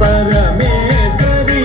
பரமேஸ்வரி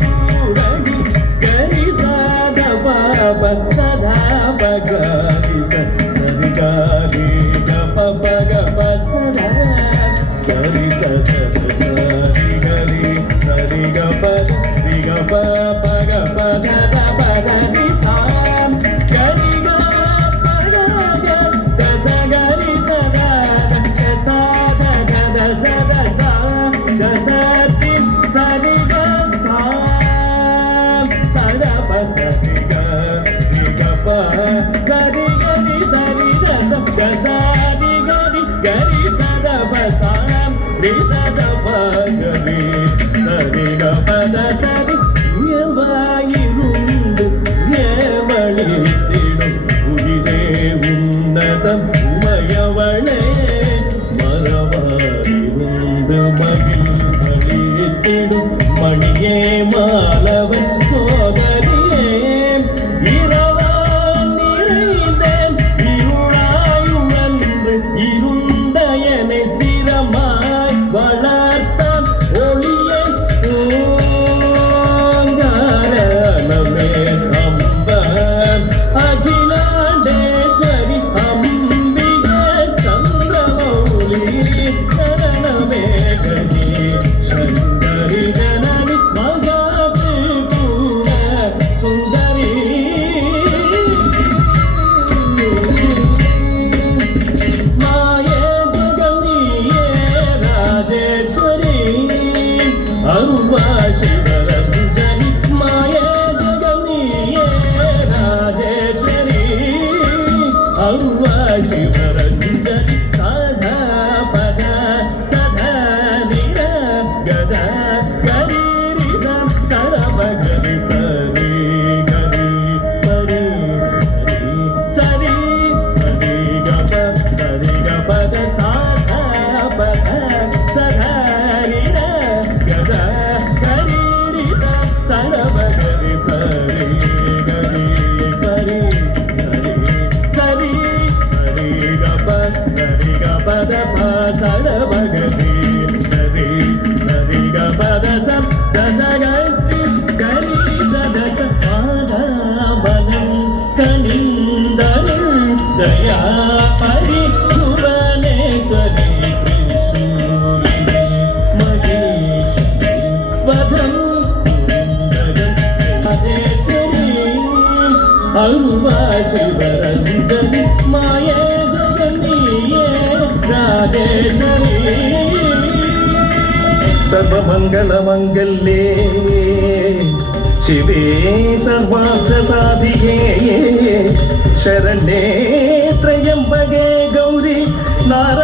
பூரணி கரி சத பப சதா பகரி சரி கரி கப பக பசத கரி சத சரி கரி சரி கப ரி கப பக பத பத ரி சாம் கரி கப பக தச கரி சத தச த தச தச தச தி சரி க சாம் சத பச ரி க ரி கப சரி கரி சரி தச தச ரி கரி கரி சத பசாம் ரி சத பகரி சரி கப தச ரி உயர்வாயிருந்து ஏவழித்திடும் உயிரே உன்னதம் உமையவளே மரவாயிருந்து மகிழ்வழித்திடும் மணியே மாலவன் சோதரியே இரவான் நிறைந்தேன் இருளாயுழன்று இருண்ட என்னை ஸ்திரமாய் வளர்த்தான் ஒளியை ஓங்காரமே அம்பன் அகிலாண்டேஸ்வரி அம்பிகை சந்திரமௌலி சரணமே கனி சங்கரி ஜனனி மகாத்ரிபுர சுந்தரி மாயே ஜெகந்தியே ராஜேஸ்வரி அருவா சிவரஞ்சனி மாயே ஜெகந்தியே ராஜேஸ்வரி அருவா சிவரஞ்சனி சதா பத சதா நிர கத கரி ரித சரப கரி சரி கரி பரி சரி சரி கப சரி கபத சாதா பத சதா நிர கத கரி ரித சரப கரி சரி கரி பரி சரி சரி கப சரி கபத ப சரப கரி சரி சரி கபத சம் தச கரி கரி சதச பாதாபலம் கனிந்தருள் தயா பரி புவனேஸ்வரி திரிசூலினி மகேஸ்வரி வதம் புரிந்தகம் ராஜேஸ்வரி அருவா சிவரஞ்சனி மாயே ஜெகந்தியே ராஜேஸ்வரி सर्वमङ्गलमङ्गल्ये शिवे सर्वार्थसाधिके शरण्ये त्र्यम्बके गौरी नारायणी